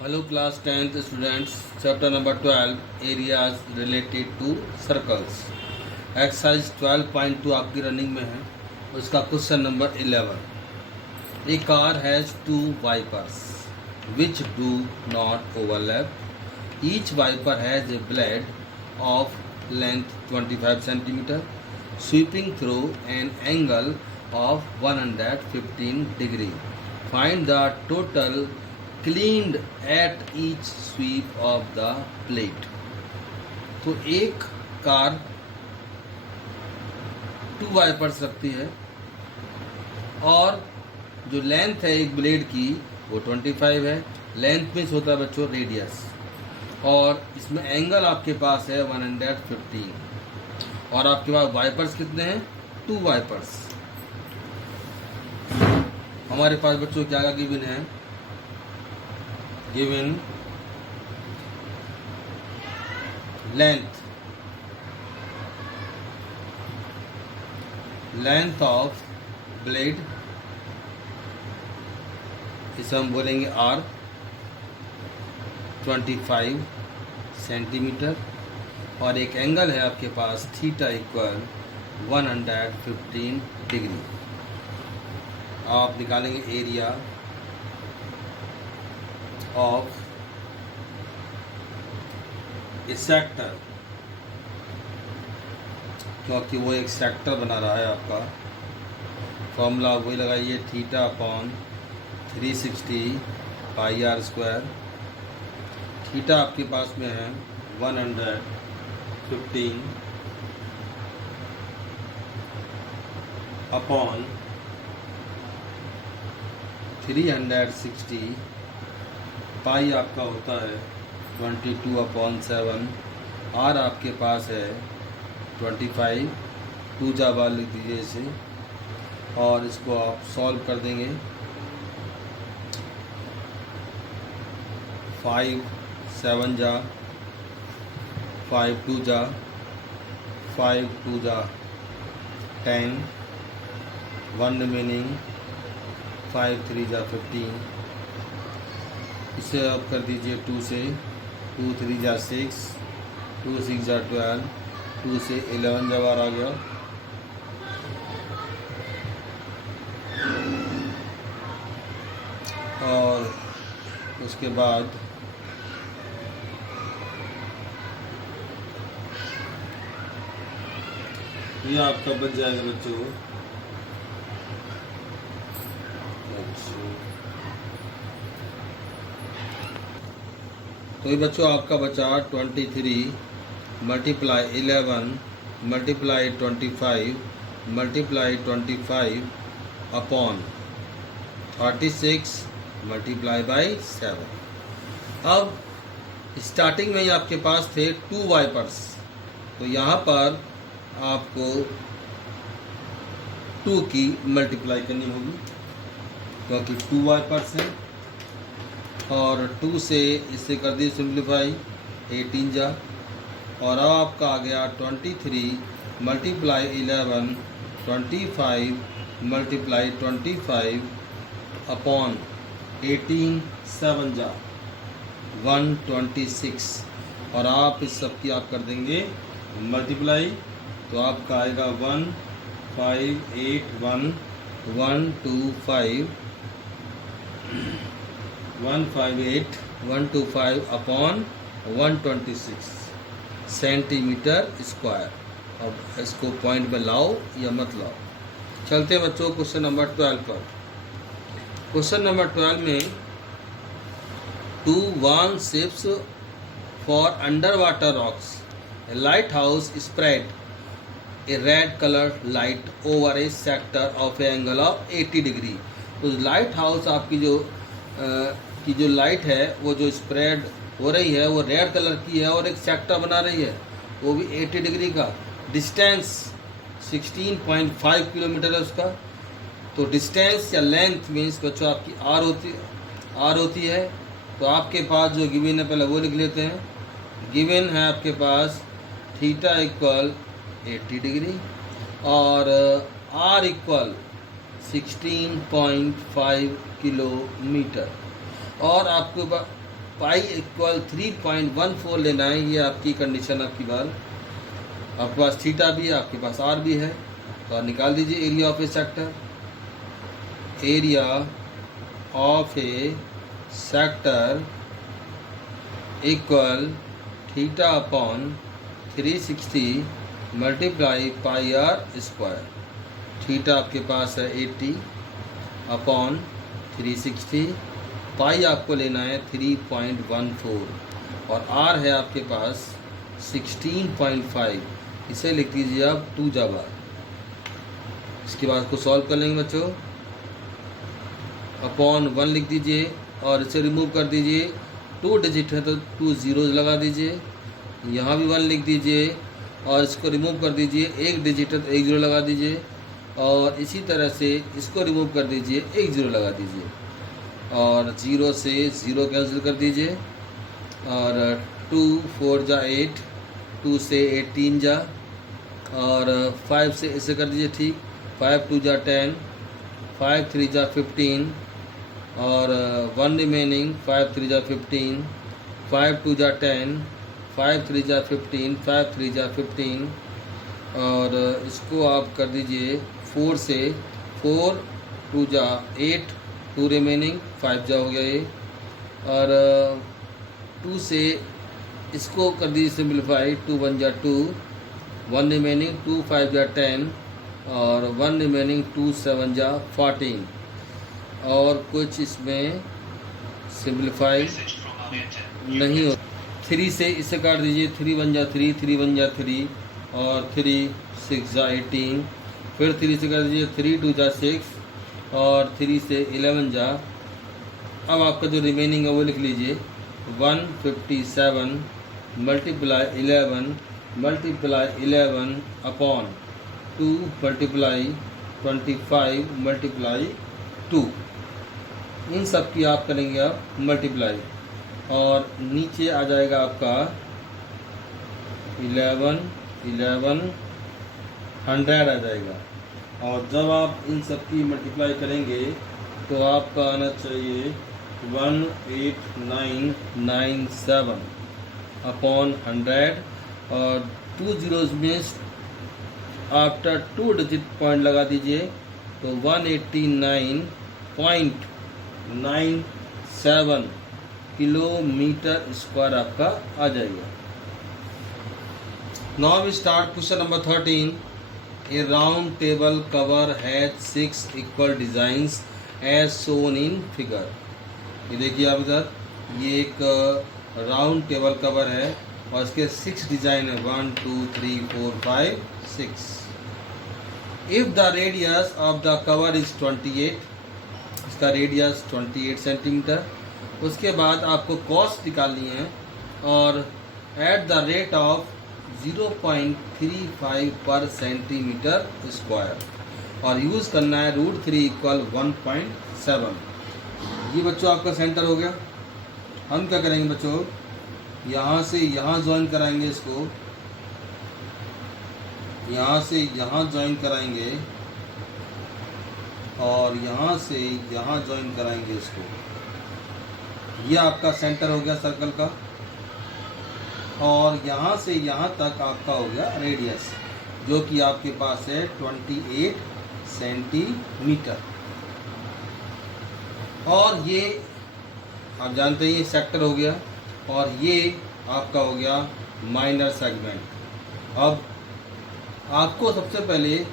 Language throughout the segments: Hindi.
Hello class 10th students, chapter number 12, areas related to circles. Exercise 12.2 आपकी रनिंग में है, उसका question number 11. A car has two wipers which do not overlap. Each wiper has a blade of length 25 cm sweeping through an angle of 115 degree. Find the total cleaned at each sweep of the plate. तो एक कार टू वाइपर्स रखती है और जो लेंथ है एक ब्लेड की वो 25 है. लेंथ मीन्स होता है बच्चों रेडियस, और इसमें एंगल आपके पास है 115, और आपके पास वाइपर्स कितने हैं? Two wipers. हमारे पास बच्चों क्या क्या गिवन है? गिवन लेंथ ऑफ ब्लेड, इसे हम बोलेंगे आर 25 सेंटीमीटर, और एक एंगल है आपके पास थीटा इक्वल 115 डिग्री. आप निकालेंगे एरिया ऑफ ए सेक्टर, क्योंकि वो एक सेक्टर बना रहा है. आपका फॉर्मूला वही लगाइए, theta upon 360 pi are square. Theta आपके पास में है 115 अपॉन 360, पाई आपका होता है 22/7. आर आपके पास है 25, 2 जा बार लिख दीजिए इसे, और इसको आप सॉल्व कर देंगे. 5 7 जा, 5 2 जा, 5 2 जा 10, 1 रिमेनिंग, 5 3 जा 15. इसे आप कर दीजिए 2 से, 2 3 जा 6, 2 6 जा 12, 2 से 11 जा बार आ गया. और उसके बाद ये आपका बच जाएगा बच्चों. तो ये बच्चों आपका बचा 23 multiply 11 multiply 25 multiply 25 upon 36 multiply by 7. अब स्टार्टिंग में ही आपके पास थे टू वाइपर्स, तो यहाँ पर आपको 2 की मल्टीप्लाई करनी होगी, क्योंकि टू वाइपर्स हैं. और 2 से इसे कर दिए सिंप्लीफाई, 18 जा, और अब आपका आ गया 23 मल्टीप्लाई 11 25 मल्टीप्लाई 25 अपॉन 18 7 जा 126, और आप इस सब की आप कर देंगे मल्टीप्लाई, तो आपका आएगा 1581 125 158 अपॉन 126 सेंटीमीटर स्क्वायर. अब इसको पॉइंट में लाओ या मत लाओ. चलते हैं बच्चों क्वेश्चन नंबर 12 पर. क्वेश्चन नंबर 12 में 2 warn ships for under water rocks. A light house spread a red colour light over a sector of a angle of 80 degree. तो लाइट हाउस आपकी जो लाइट है वो जो स्प्रेड हो रही है वो रेड कलर की है, और एक सेक्टर बना रही है वो भी 80 डिग्री का. डिस्टेंस 16.5 किलोमीटर है उसका. तो डिस्टेंस या लेंथ मीन्स बच्चों आपकी आर होती है. तो आपके पास जो गिवन है पहले वो लिख लेते हैं. गिवन है आपके पास थीटा इक्वल 80 डिग्री और आर इक्वल 16.5 किलोमीटर, और आपके पाई इक्वल 3.14 लेना है, ये आपकी कंडीशन आपकी बात। आपके पास थीटा भी है, आपके पास आर भी है, तो आप निकाल दीजिए area of a sector. Area of a sector equal theta upon 360 multiply pi are square. Theta आपके पास है 80 अपॉन 360, पाई आपको लेना है 3.14 और आर है आपके पास 16.5। इसे लिख दीजिए आप 2 जावा। इसके बाद को सॉल्व कर लेंगे बच्चों। अपॉन 1 लिख दीजिए और इसे रिमूव कर दीजिए। 2 डिजिट है तो 2 जीरोज लगा दीजिए। यहाँ भी 1 लिख दीजिए और इसको रिमूव कर दीजिए। 1 डिजिट है तो 1 जीरो लगा दीजिए और इसी तरह से इसको रिमूव कर दीजिए, 1 जीरो लगा दीजिए और 0 से 0 कैंसिल कर दीजिए और 2 4 जा 8, 2 से 18 जा और 5 से इसे कर दीजिए ठीक। 5 2 जा 10, 5 3 जा 15 और 1 रिमेनिंग। 5 3 जा 15, 5 2 जा 10, 5 3 जा 15, 5 3 जा 15 और इसको आप कर दीजिए 4 से। 4 2 जा 8, 2 रिमेनिंग, 5 जा हो गया ये और 2 से इसको कर दीजिए सिंप्लीफाई। 2 1 जा 2, 1 रिमेनिंग, 2 5 जा 10 और 1 रिमेनिंग, 2 7 जा 14 और कुछ इसमें सिंप्लीफाई नहीं हो। 3 से इसे काट दीजिए। 3 1 जा 3, 3 1 जा 3 और 3 6 जा 18। फिर 3 से कर दीजिए। 3 2 जा 6 और 3 से 11 जा। अब आपका जो रिमेनिंग है वो लिख लीजिए। 157 मल्टीप्लाई 11 अपॉन 2 मल्टीप्लाई 25 मल्टीप्लाई 2। इन सब की आप करेंगे आप मल्टीप्लाई और नीचे आ जाएगा आपका 11 100 आ जाएगा। और जब आप इन सब की मल्टीप्लाई करेंगे तो आपका आना चाहिए 18997 अपॉन 100 और 2 जीरोज में आफ्टर 2 डिजिट पॉइंट लगा दीजिए तो 189.97 किलोमीटर स्क्वायर आपका आ जाएगा। Now we start question number 13। A round table cover has 6 equal designs as shown in figure. ये देखिए आप इधर, ये एक राउंड टेबल कवर है और इसके 6 डिजाइन है। 1 2 3 4 5 6। If the radius of the cover is 28, इसका रेडियस 28 सेंटीमीटर। उसके बाद आपको कॉस्ट निकालनी है और एट द रेट ऑफ 0.35 पर सेंटीमीटर स्क्वायर और यूज़ करना है √3 इक्वल 1.7। ये बच्चों आपका सेंटर हो गया। हम क्या करेंगे बच्चों, यहाँ से यहाँ ज्वाइन कराएंगे इसको, यहाँ से यहाँ ज्वाइन कराएंगे और यहाँ से यहाँ ज्वाइन कराएंगे इसको। ये आपका सेंटर हो गया सर्कल का और यहाँ से यहाँ तक आपका हो गया रेडियस, जो कि आपके पास है 28 सेंटीमीटर। और ये आप जानते हैं ये सेक्टर हो गया और ये आपका हो गया माइनर सेगमेंट। अब आपको सबसे पहले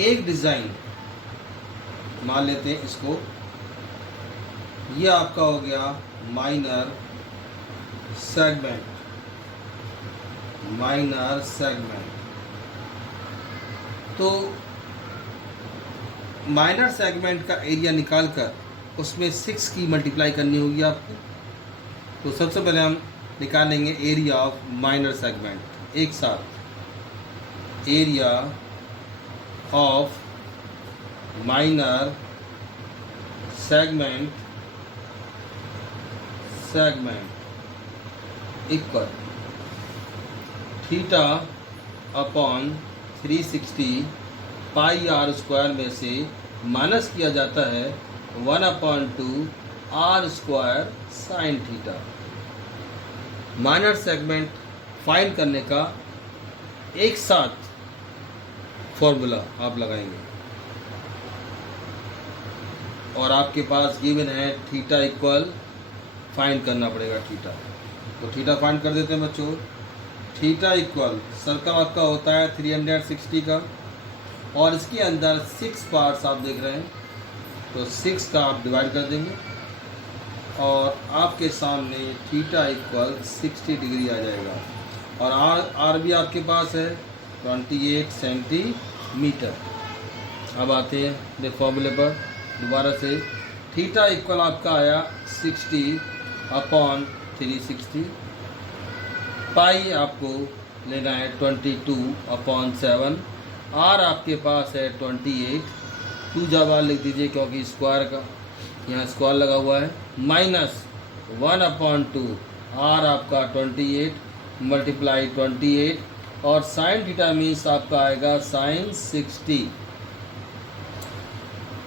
एक डिज़ाइन मान लेते हैं इसको, ये आपका हो गया माइनर सेगमेंट। माइनर सेगमेंट तो माइनर सेगमेंट का एरिया निकालकर उसमें 6 की मल्टीप्लाई करनी होगी आपको। तो सबसे पहले हम निकालेंगे एरिया ऑफ माइनर सेगमेंट एक साथ। Area of minor segment equal theta upon 360 pi are square में से माइनस किया जाता है 1/2 r square sine theta. Minor segment find करने का एक साथ फॉर्मूला आप लगाएंगे और आपके पास गिवन है थीटा इक्वल, फाइंड करना पड़ेगा थीटा। तो थीटा फाइंड कर देते हैं बच्चों। थीटा इक्वल, सर्कल आपका होता है 360 का और इसके अंदर 6 पार्ट्स आप देख रहे हैं, तो 6 का आप डिवाइड कर देंगे और आपके सामने थीटा इक्वल 60 डिग्री आ जाएगा। और आर भी आपके पास है 28 सेंटीमीटर। अब आते हैं फॉर्मूले पर दोबारा से। थीटा इक्वल आपका आया 60/360। पाई आपको लेना है 22/7। आर आपके पास है 28, 2 जगह लिख दीजिए क्योंकि स्क्वायर का यहाँ स्क्वायर लगा हुआ है, माइनस 1/2। आर आपका 28 मल्टीप्लाई 28 और साइन थीटा मीन्स आपका आएगा साइन 60।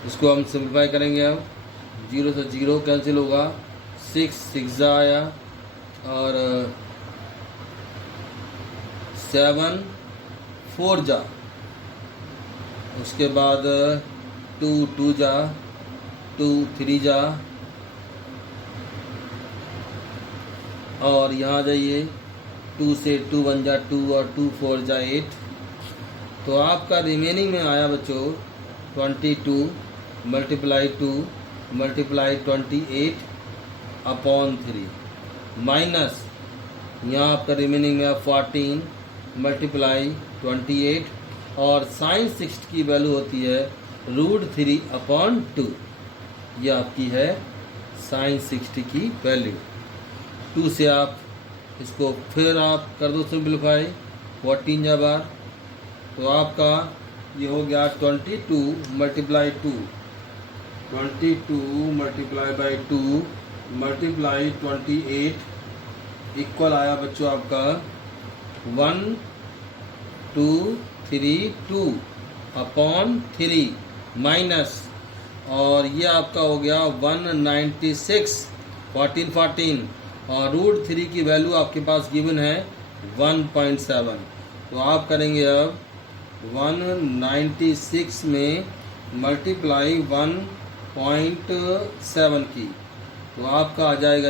इसको हम सिंप्लीफाई करेंगे। अब 0 से 0 कैंसिल होगा, 6 आया और 7 4 जा, उसके बाद 2 जा, 2 3 जा और यहाँ जाइए 2 से 2 1 जा 2 और 2 4 जा 8। तो आपका रिमेनिंग में आया बच्चों 22 मल्टीप्लाई 2 मल्टीप्लाई 28/3 माइनस यहाँ आपका रिमेनिंग में 14 मल्टीप्लाई 28 और साइन 60 की वैल्यू होती है √3/2। ये आपकी है साइन 60 की वैल्यू। 2 से आप इसको फिर आप कर दो सिंप्लीफाई, 14 जा बार, तो आपका ये हो गया 22 multiply 2 multiply by 2 multiply 28 equal आया बच्चों आपका 1232/3 माइनस और ये आपका हो गया 196 14 और √3 की वैल्यू आपके पास गिवन है 1.7। तो आप करेंगे अब 196 में मल्टीप्लाई 1.7 की, तो आपका आ जाएगा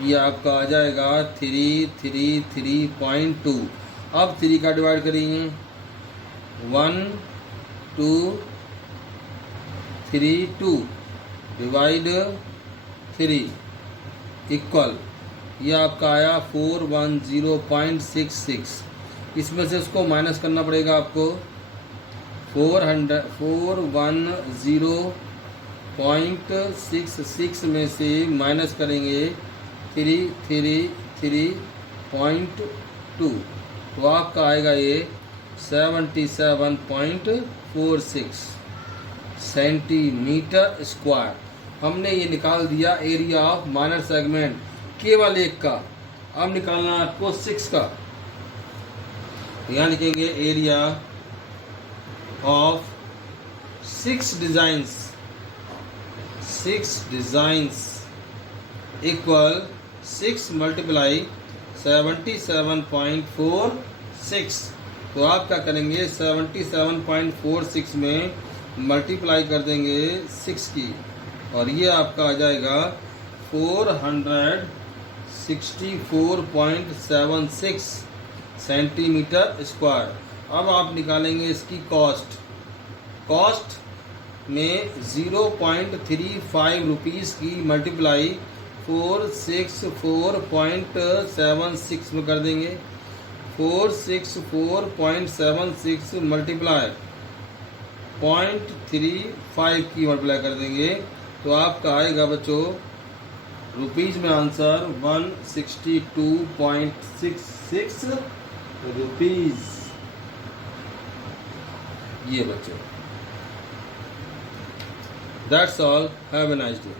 ये आपका आ जाएगा 333.2। अब 3 का डिवाइड करेंगे 1 2 3 2 डिवाइड 3 इक्वल ये आपका आया 410.66। इसमें से इसको माइनस करना पड़ेगा आपको। 410.66 में से माइनस करेंगे 333.2, तो आपका आएगा ये 77.46 सेंटीमीटर स्क्वायर। हमने ये निकाल दिया एरिया ऑफ माइनर सेगमेंट केवल एक का। अब निकालना आपको 6 का। यहाँ लिखेंगे area of 6 designs equal 6 multiply 77.46। तो आप क्या करेंगे 77.46 में मल्टीप्लाई कर देंगे 6 की और ये आपका आ जाएगा 464.76 सेंटीमीटर स्क्वायर। अब आप निकालेंगे इसकी कॉस्ट में 0.35 रुपीज़ की मल्टीप्लाई 464.76 में कर देंगे। 464.76 मल्टीप्लाई 0.35 की मल्टीप्लाई कर देंगे, तो आपका आएगा बच्चों रुपीज़ में आंसर 162.66 रुपीज़। ये बच्चों, that's all, have a nice day.